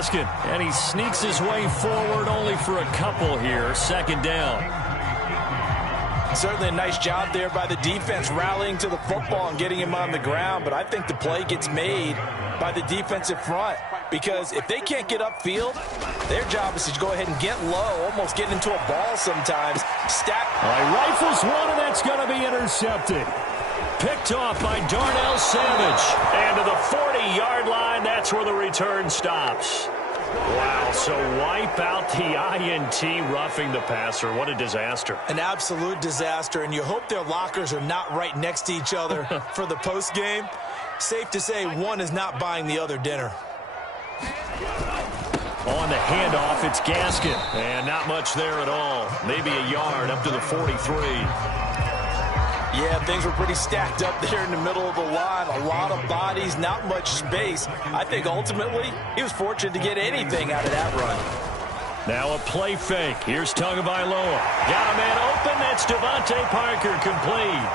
Gaskin, and he sneaks his way forward only for a couple here. Second down. Certainly a nice job there by the defense rallying to the football and getting him on the ground, but I think the play gets made by the defensive front because if they can't get upfield, their job is to go ahead and get low, almost get into a ball sometimes. Stack. All right, rifles one, and that's going to be intercepted. Picked off by Darnell Savage. And to the 40-yard line, that's where the return stops. Wow, so wipe out the INT roughing the passer. What a disaster. An absolute disaster, and you hope their lockers are not right next to each other for the post game. Safe to say one is not buying the other dinner. On the handoff, it's Gaskin. And not much there at all. Maybe a yard up to the 43. Yeah, things were pretty stacked up there in the middle of the line. A lot of bodies, not much space. I think ultimately he was fortunate to get anything out of that run. Now a play fake. Here's Tagovailoa. Got a man open. That's Devontae Parker complete.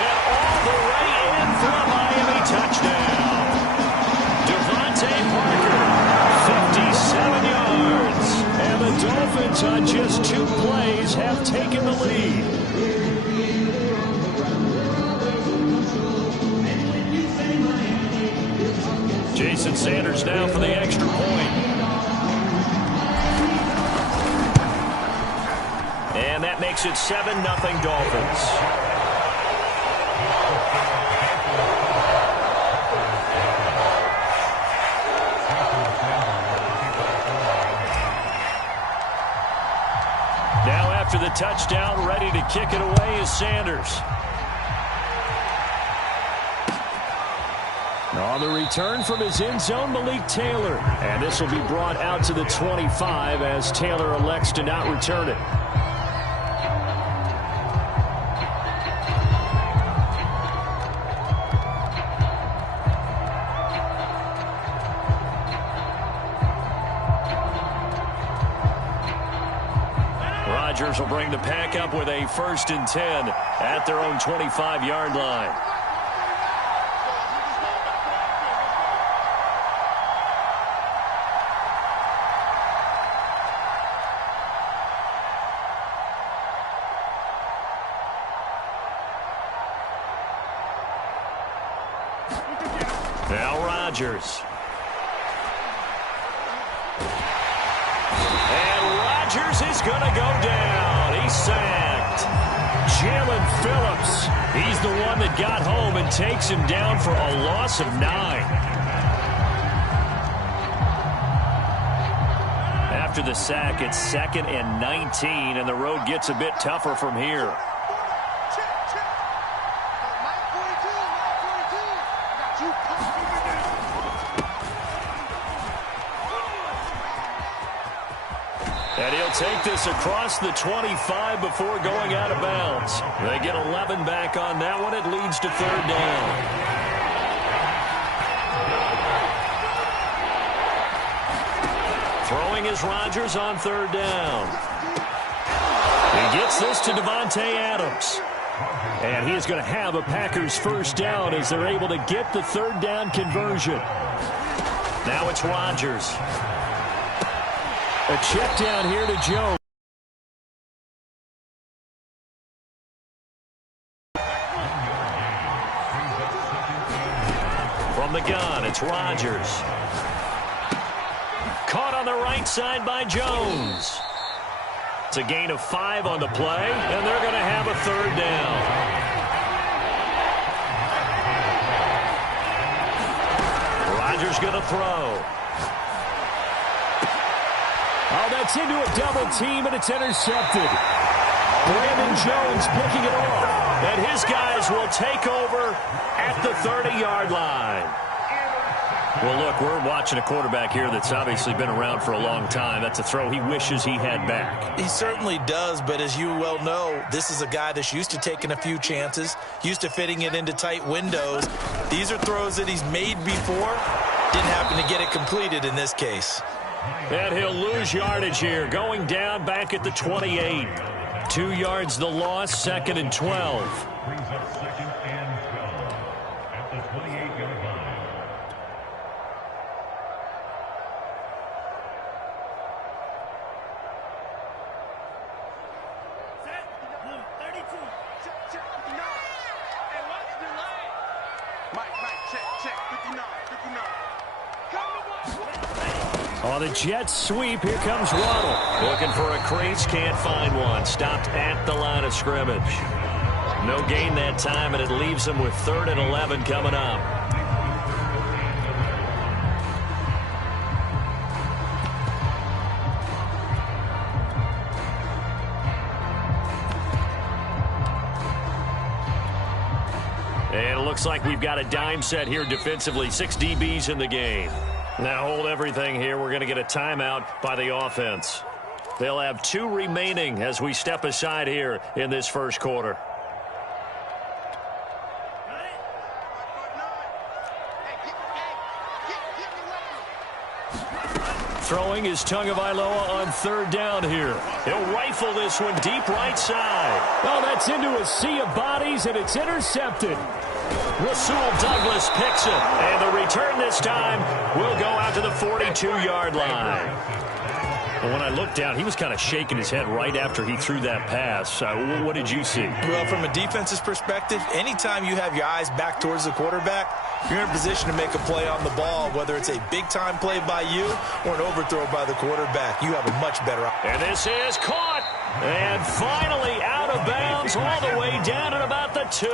And all the way in for a Miami touchdown. Devontae Parker, 57 yards. And the Dolphins on just 2 plays have taken the lead. Jason Sanders now for the extra point. And that makes it 7-0 Dolphins. Now after the touchdown, ready to kick it away is Sanders. On the return from his end zone, Malik Taylor. And this will be brought out to the 25 as Taylor elects to not return it. Rodgers will bring the pack up with a 1st and 10 at their own 25-yard line. Now Rodgers. And Rodgers is going to go down. He's sacked. Jalen Phillips. He's the one that got home and takes him down for a loss of 9. After the sack, it's 2nd and 19, and the road gets a bit tougher from here. And he'll take this across the 25 before going out of bounds. They get 11 back on that one. It leads to 3rd down. Throwing is Rodgers on 3rd down. He gets this to Devontae Adams. And he is going to have a Packers 1st down as they're able to get the 3rd down conversion. Now it's Rodgers. A check down here to Jones. From the gun, it's Rodgers. Caught on the right side by Jones. It's a gain of 5 on the play, and they're going to have a 3rd down. Rodgers going to throw. Oh, that's into a double team, and it's intercepted. Brandon Jones picking it off. And his guys will take over at the 30-yard line. Well, look, we're watching a quarterback here that's obviously been around for a long time. That's a throw he wishes he had back. He certainly does, but as you well know, this is a guy that's used to taking a few chances, used to fitting it into tight windows. These are throws that he's made before. Didn't happen to get it completed in this case. And he'll lose yardage here, going down back at the 28. 2 yards the loss, 2nd and 12. On the jet sweep, here comes Waddle. Looking for a crease, can't find one. Stopped at the line of scrimmage. No gain that time, and it leaves him with 3rd and 11 coming up. And it looks like we've got a dime set here defensively. 6 DBs in the game. Now hold everything here. We're going to get a timeout by the offense. They'll have 2 remaining as we step aside here in this first quarter. Throwing is Tagovailoa on 3rd down here. He'll rifle this one deep right side. Oh, that's into a sea of bodies, and it's intercepted. Rasul Douglas picks it, and the return this time will go out to the 42-yard line. And when I looked down, he was kind of shaking his head right after he threw that pass. What did you see? Well, from a defense's perspective, anytime you have your eyes back towards the quarterback, you're in a position to make a play on the ball, whether it's a big-time play by you or an overthrow by the quarterback. You have a much better option. And this is caught. And finally out of bounds all the way down at about the 2.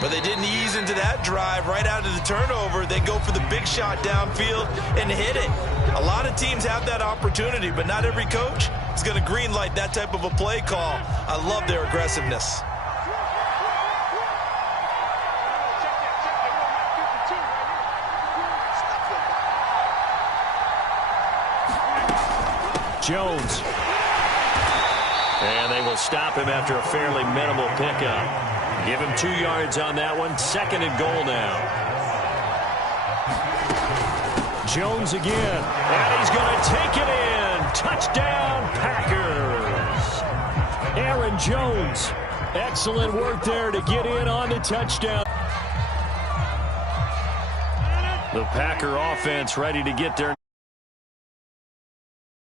But they didn't ease into that drive right out of the turnover. They go for the big shot downfield and hit it. A lot of teams have that opportunity, but not every coach is going to green light that type of a play call. I love their aggressiveness. Jones. And they will stop him after a fairly minimal pickup. Give him 2 yards on that one. 2nd and goal now. Jones again. And he's going to take it in. Touchdown, Packers. Aaron Jones. Excellent work there to get in on the touchdown. The Packer offense ready to get their